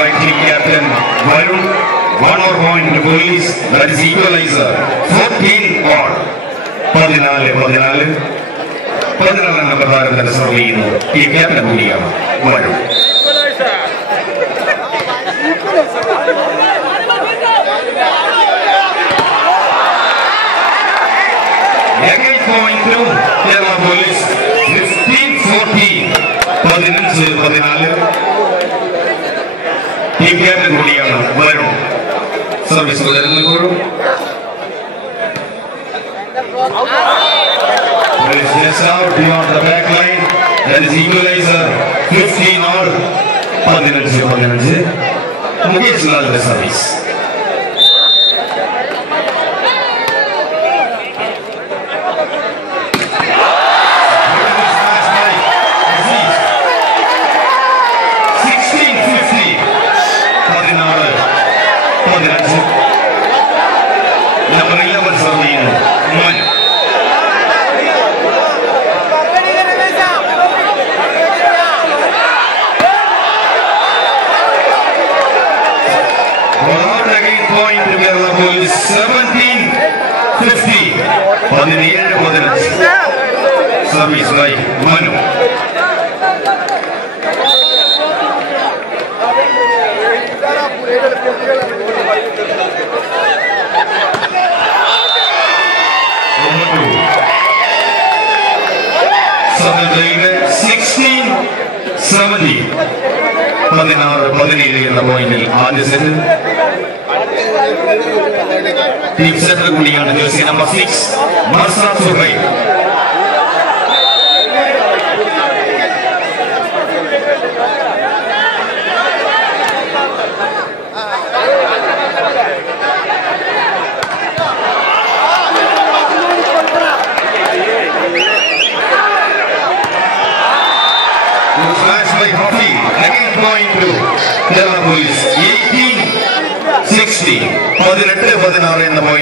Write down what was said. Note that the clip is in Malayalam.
by team captain Varun. One more point to police. That is equalizer. 14 all. 14 number താരത്തിന്റെ സർവ് ചെയ്യുന്നു ടീം ക്യാപ്റ്റൻ കൂടിയാണ് Varun. Again point to Kerala Police. 15-14. 15-14. Team captain കൂടിയാണ് വരുൺ. സർവീസ് തുടരുന്നപ്പോഴും is just out beyond the back line. That is equalizer. 15 all. 15. Mukesh Lal the service. Number 11 serving. Manu. Point to Kerala Police. 17-50. 17. Service by Manu. Southern Railway 16-70. 16-17 എന്ന പോയിന്റിൽ ആദ്യ സെറ്റ്. ടീം സെറ്റർ കൂടിയാണ് jersey number 6 Marsad Suhaib. Flash by Hafi. Again point to Kerala Police. 18-60. 18-16 എന്ന പോയിന്റ്.